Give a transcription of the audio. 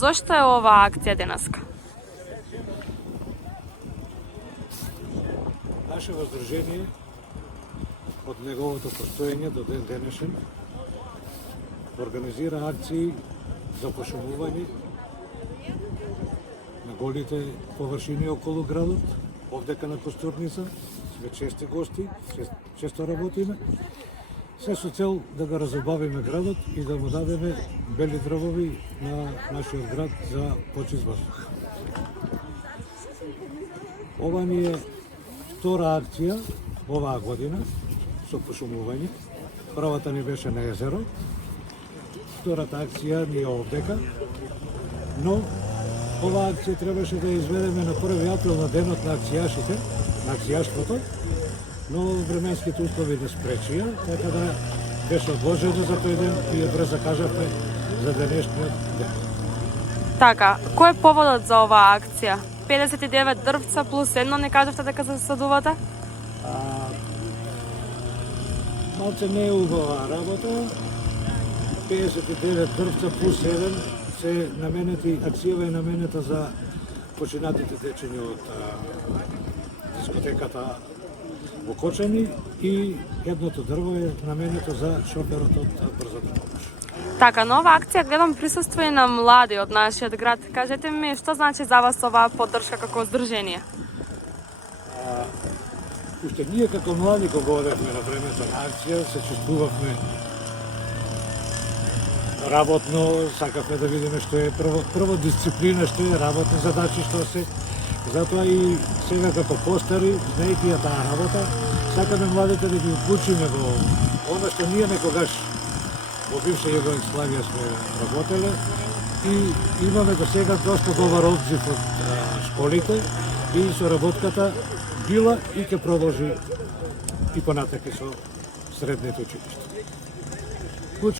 Зошто е оваа акција денеска? Наше воздружение од неговото постоење до ден денешен организира акции за пошумување на голите површини околу градот, овдека на Костурница, сме чести гости, често работиме, се со цел да го разубавиме градот и да му дадеме бели дрвови на нашиот град за почист воздух. Ова ни е втора акција оваа година со пошумување. Првата ни беше на езеро, втората акција ни е овдека, но оваа акција требаше да ја изведеме на 1 април на денот на акцијашите, на акцијаштвото, но временските услови не спречија, така да беше одложено за тој ден и ја брзо закажавме за денешниот ден. Така, кој е поводот за оваа акција? 59 дрвца плюс едно, не кажавте дека се засадувате? Малце не е убава работа. 59 дрвца плюс 1 се наменети, акцијава е наменета за починатите дечиња од дискотеката во Кочани и едното дрво е наменето за шоферот од брзата помош. Така, на оваа акција гледам присуство и на млади од нашиот град. Кажете ми, што значи за вас оваа поддршка како здружение? Уште ние како млади кога одевме на времето на акција, се чувствувавме работно, сакавме да видиме што е прво дисциплина, што е работни задачи, што се. Затоа и сега како постари, знаејќи ја таа работа, сакаме младите да ги вклучиме во она што ние некогаш во бивша Југославија сме работеле и имаме до сега доста добар одзив од школите и соработката била и ќе продолжи и понатака со средните училишта.